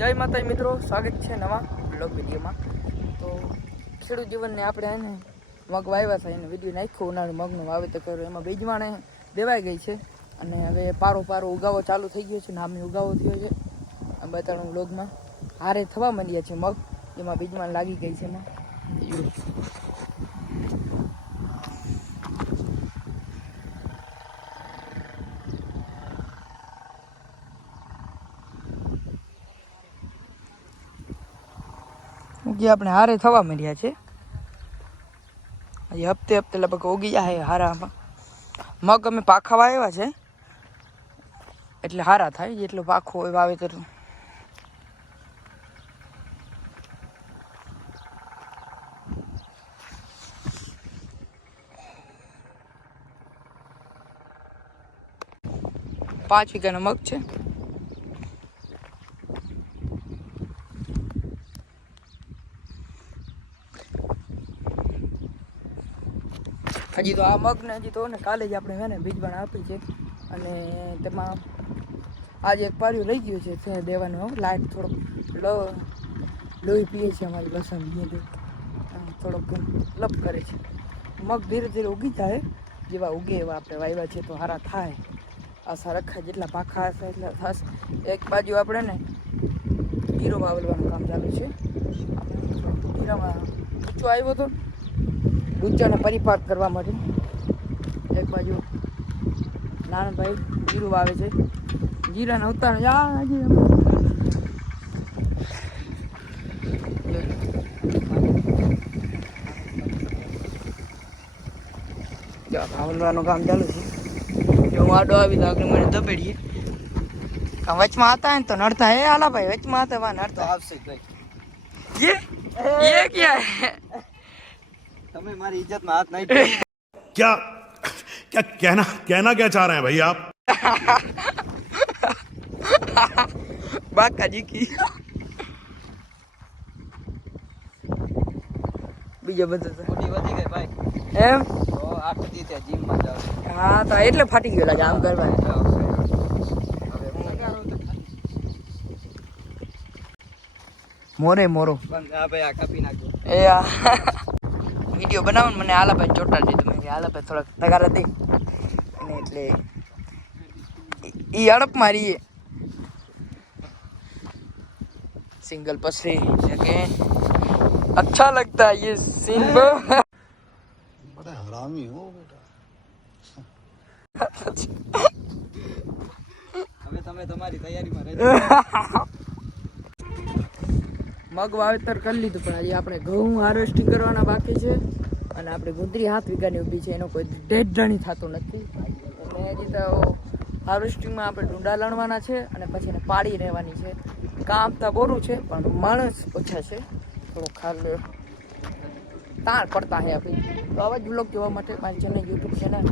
જય માતાજી મિત્રો, સ્વાગત છે નવા બ્લોગ વિડીયોમાં. તો ખેડૂત જીવનને આપણે એને મગ વાવ્યા છે, એને વિડીયો નાખ્યો ઉનાળુ મગનું વાવેતર કર્યું, એમાં બીજવાણે દેવાઈ ગઈ છે અને હવે પારો ઉગાવો ચાલુ થઈ ગયો છે, નામી ઉગાવો થયો છે. બતાડું બ્લોગમાં હારે થવા માંડ્યા છે મગ, એમાં બીજવાણ લાગી ગઈ છે. એમાં જે આપણે હારે થવા માંડ્યા છે, હજી હપ્તે લગભગ ઉગી જાય હારામાં. મગ અમે પાખા વાવ્યા છે એટલે હારા થાય, જેટલો પાખો હોય વાવેતર. પાંચ વીઘાનો મગ છે. હજી તો આ મગને હજી તો ને કાલે જ આપણે ને બીજવાણ આપી છે અને તેમાં આજે એક પાર્યું રહી ગયું છે તે દેવાનું. લાઈટ થોડોક લોહી પીએ છે અમારી લસણ, થોડોક લપ કરે છે. મગ ધીરે ધીરે ઉગી જાય, જેવા ઉગે એવા આપણે વાવ્યા છે તો સારા થાય. આશા રખાય જેટલા પાખા હશે એટલા થશે. એક બાજુ આપણે ને જીરો વાવલવાનું કામ ચાલુ છે. જીરામાં ઊંચો આવ્યો હતો, ઊંચાને પરિપાક કરવા માટે એક બાજુ નાનભાઈ જીરું વાવે છે. જીરાને ઉતાર વાવલવાનું કામ ચાલુ છે. જો હું આડો આવી તો આગળ મને દબેડીએ. વચમાં હતા ને તો નડતા હે આલા ભાઈ, વચમાં હતા વા નડતા આવશે. ये क्या है? તમે મારી ઇજ્જતમાં હાથ નહીં. क्या क्या कहना क्या चाह रहे हैं भाई आप? બાકાજી કી બીજો બધું મોટી વધી ગઈ ભાઈ. એમ તો આખો દી ત્યાં જીમમાં જાવ. હા તો એટલે ફાટી ગયો લાગે આમ કરવા. મોરો બંધ. હા ભાઈ, આ કાપી નાખો. એ વિડીયો બનાવો ને મને આલાભાઈ ચોટાડી દીધું. મેં આલાભાઈ થોડાક તગાર હતી અને એટલે એ અડપ મારી सिंगल पसरे अगेन अच्छा लगता है ये सीन. बड़ा हरामी हो बेटा. હવે તમે તમારી તૈયારીમાં રહેજો. મગ વાવેતર કરી લીધું, પણ હજી આપણે ઘઉં હાર્વેસ્ટિંગ કરવાના બાકી છે અને આપણે ગુંદરી 7 વીઘાની ઊભી છે, એનો કોઈ ડેઢ જણી થતો નથી. એટલે હજી તો હાર્વેસ્ટિંગમાં આપણે ડુંડા લણવાના છે અને પછી એને પાડી રહેવાની છે. કામ તો બોરું છે પણ માણસ ઓછા છે, થોડો ખાલ તાણ પડતા હે આપણી. તો આવા જ બ્લોગ જોવા માટે મારી ચેનલ યુટ્યુબ ચેનલ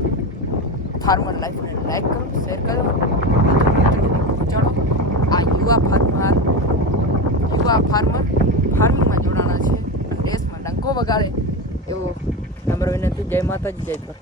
ફાર્મર લાઈફને લાઈક કરો, શેર કરો, પહોંચાડો. આ યુવા ફાર્મર ફાર્મિંગમાં જોડાણા છે અને દેશમાં ડંકો વગાડે એવો નમ્ર વિનંતી. જય માતાજી, જય પર.